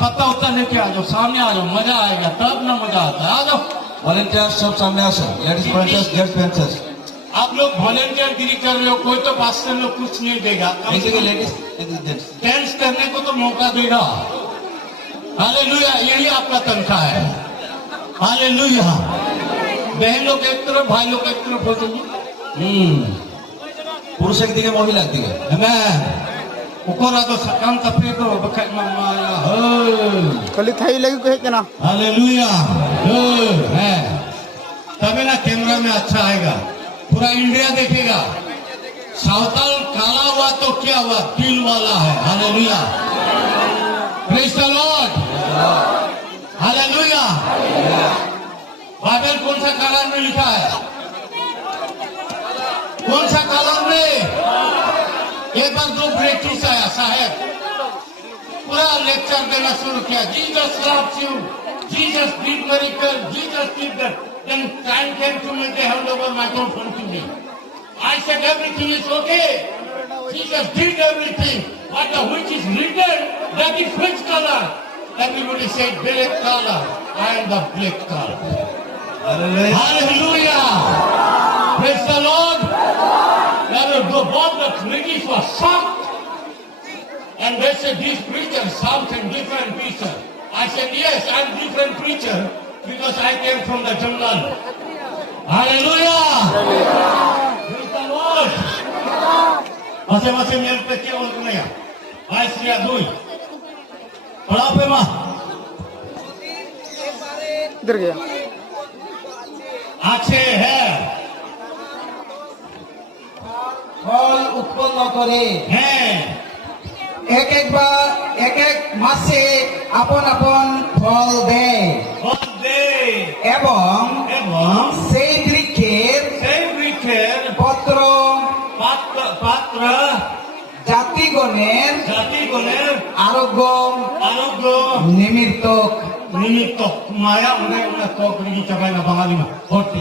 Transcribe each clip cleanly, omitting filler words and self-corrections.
पत्ता उत्ता लेके आ जाओ, सामने आ जाओ, मजा आएगा, तब ना मजा आता है। आ जाओ वॉलंटियर्स सब सामने आ sir, ladies volunteers, gents volunteers. आप लोग वॉलंटियर गिरी कर रहे हो, कोई तो पास्टर लोग कुछ नहीं देगा, लेडीज डांस करने को तो मौका देगा। हालेलुया, यही आपका तनख्वाह है। हालेलुया, बहन लोग एक तरफ, भाई लोग एक तरफ हो जाइए। पुरुष एक दिखे, महिला एक दिखे। Amen. Ukurado sakam tapi ko bakat mama. Kali thai lagi ko है ना? Hallelujah. है। तभी ना कैमरा में अच्छा आएगा, पूरा इंडिया देखेगा। सावताल काला हुआ तो क्या हुआ, तिल वाला है। Hallelujah, praise the Lord. Hallelujah. Bible कौन सा कलर में लिखा है? कौन सा कलर में? एक बार दो ब्रेकिंग आया साहब, पूरा लेक्चर देना शुरू किया। Jesus loves you, Jesus did miracle, Jesus did that. Then time came to me, they hand over microphone to me. I said everything is okay. Jesus did everything. But which is written, that is which color? Everybody said black color. I am the black color. Hallelujah. Hallelujah. Praise the Lord. Both the ladies were shocked. And they said, this preacher sounds a different preacher. I said, yes, I'm different preacher because I came from the jungle. Hallelujah. Praise the Lord. Masing-masing yang kecil orang kena. Hai Sri Adui. Pala pe ma. इधर गया। अच्छे है। फल उत्पन्न करे हैं। एक एक बार एक एक मासे अपन अपन फल दे और दे। एवं সেই বৃক্ষের পত্র পাত্র জাতিগণের আরোগ্য নিমিত্ত माया उन्हें तो करी चबाई ना बंगाली में होते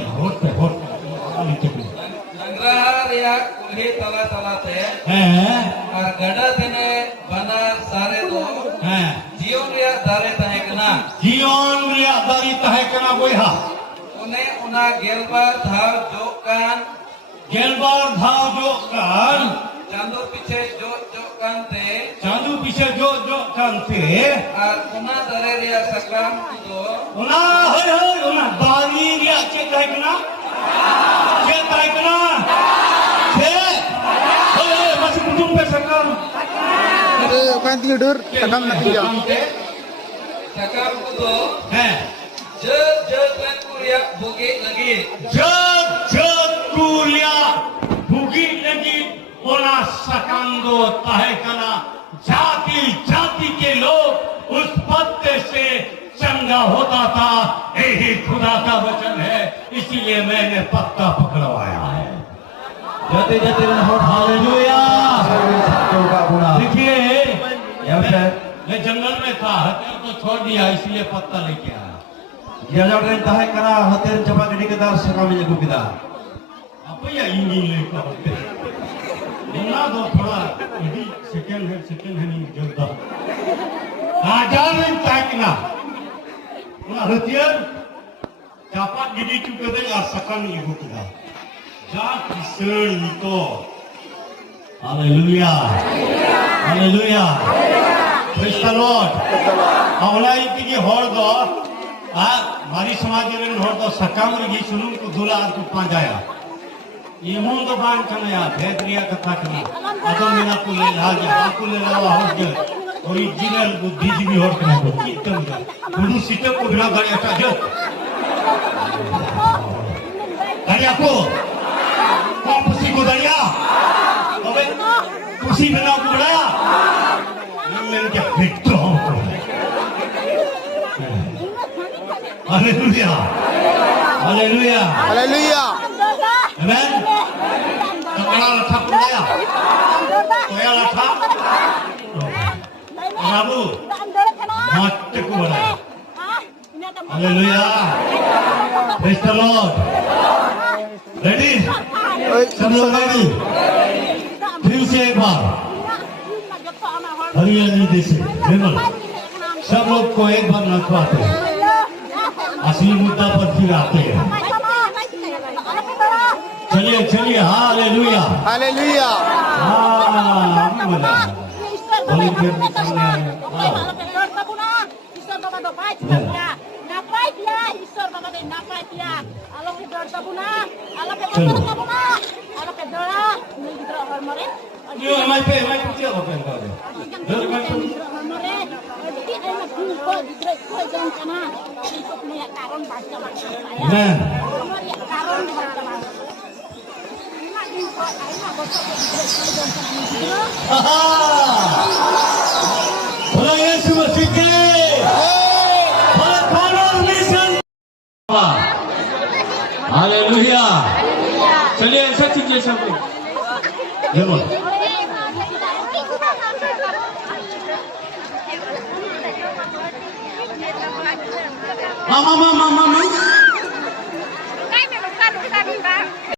Sangraha kulhi tala-talate ar gada dine bana sare do jion reya dare tahe kana जीवन रिया दारी तहे कना बोया une una gelbar dhaw jokan गेलबार धाव जो कान chandu piche jokan te Chandu पीछे जो कानते ar una dare reya sakam do उना उना दारी रिया चे तहे कना masih kutung pe sakam अरे कहीं tidur, takam nanti jauh. sakam do है jod kuria boge lagi जब कुलिया भूगी लगी ओना सकंदो तहे कना जाति जाति के लोग उस पत्ते से चंगा होता था। यही खुदा का वचन है, इसीलिए मैंने पत्ता पकड़वाया है। जाते जाते हालेलुया। बुरा देखिए यहाँ पे मैं जंगल में था, हथियार तो छोड़ दिया, इसलिए पत्ता लेके आया। Diajar dan tahe kana hatir coba gede kita sekami jago kita. apa ya ingin लेकर होते ना दो थोड़ा यदि सेकंड है नहीं जल्दा आजार नहीं ताकना ना हथियार चापा गिरी चुके थे या सकन इगो किया जा किसर निको hallelujah hallelujah praise the Lord आवला इतनी होड़ दो मारी समाज में होड़ दो सकम गी सुनुम को दुला को पाजाया ये मुंड बांध कनया भेद्रिया कथा कना अदो मेरा को ले लाज आकु ले लावा हो गया ओरिजिनल बुद्धिजीवी होड़ कना कितन का पुरु सिटक को बिना गाड़ी हटा जो गाड़ी आपको कौन पुसी को दरिया अबे पुसी बिना को बढ़ाया मैंने क्या फिक्र हो hallelujah hallelujah Haleluya. Amen. Kepala letak budaya. Koya letak. Rabu. Mati ku budaya. Hallelujah. Praise the Lord. Ready? सब लोग ready? फिर से एक बार हरियाणा देश में सब लोग को एक बार नचवाते हैं, असली मुद्दा पर फिर आते हैं। चलिए चलिए, हालेलुया। हालेलुया। हाँ, अभी बोला। volunteer di sana. Yo, mai pe siapa kan kau? Dari mai pe. Nah. Bola Yesus Masih. Bola Panol Mission. Haleluya. चलिए ऐसा चीजें सब देखो मामा मामा मामा